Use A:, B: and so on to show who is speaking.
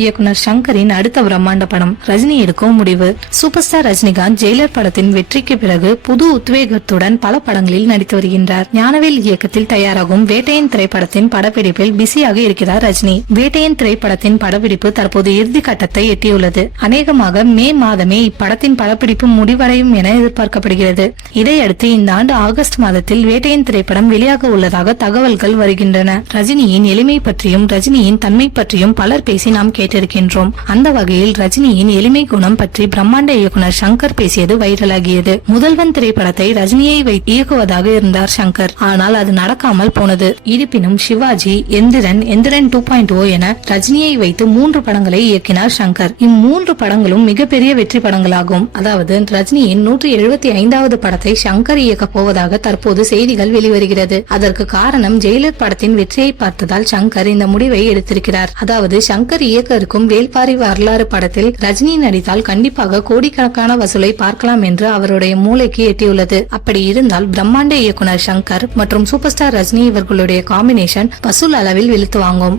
A: இயக்குனர் சங்கரின் அடுத்த பிரம்மாண்ட படம் ரஜினி எடுக்கும் முடிவு. சூப்பர் ஸ்டார் ரஜினிகாந்த் ஜெயிலர் படத்தின் வெற்றிக்கு பிறகு புது உத்வேகத்துடன் பல படங்களில் நடித்து வருகின்றார். ஞானவேல் இயக்கத்தில் தயாராகும் வேட்டையன் திரைப்படத்தின் படப்பிடிப்பில் பிஸியாக இருக்கிறார் ரஜினி. வேட்டையன் திரைப்படத்தின் படப்பிடிப்பு தற்போது இறுதி கட்டத்தை எட்டியுள்ளது. அநேகமாக மே மாதமே இப்படத்தின் படப்பிடிப்பு முடிவடையும் என எதிர்பார்க்கப்படுகிறது. இதையடுத்து இந்த ஆண்டு ஆகஸ்ட் மாதத்தில் வேட்டையன் திரைப்படம் வெளியாக உள்ளதாக தகவல்கள் வருகின்றன. ரஜினியின் எளிமை பற்றியும் ரஜினியின் தன்மை பற்றியும் பலர் பேசி நாம் கேட்டிருக்கின்றோம். அந்த வகையில் ரஜினியின் எளிமை குணம் பற்றி பிரம்மாண்ட இயக்குனர் சங்கர் பேசியது வைரலாகியது. முதல்வன் திரைப்படத்தை ரஜினியை இயக்குவதாக இருந்தார் சங்கர். ஆனால் அது நடக்காமல் போனது. இருப்பினும் Sivaji Enthiran Enthiran two point O என ரஜினியை வைத்து மூன்று படங்களை இயக்கினார் சங்கர். இம்மூன்று படங்களும் மிகப்பெரிய வெற்றி படங்களாகும். அதாவது ரஜினியின் நூற்றி எழுபத்தி ஐந்தாவது படத்தை சங்கர் இயக்க போவதாக தற்போது செய்திகள் வெளிவருகிறது. அதற்கு காரணம் ஜெயிலர் படத்தின் வெற்றியை பார்த்ததால் சங்கர் இந்த முடிவை எடுத்திருக்கிறார். அதாவது சங்கர் இயக்க இருக்கும் வேல்பாரி வரலாறு படத்தில் ரஜினி நடித்தால் கண்டிப்பாக கோடிக்கணக்கான வசூலை பார்க்கலாம் என்று அவருடைய மூளைக்கு எட்டியுள்ளது. அப்படி இருந்தால் பிரம்மாண்ட இயக்குனர் சங்கர் மற்றும் சூப்பர் ஸ்டார் ரஜினி இவர்களுடைய காம்பினேஷன் வசூல் அளவில் இழுத்து வாங்கும்.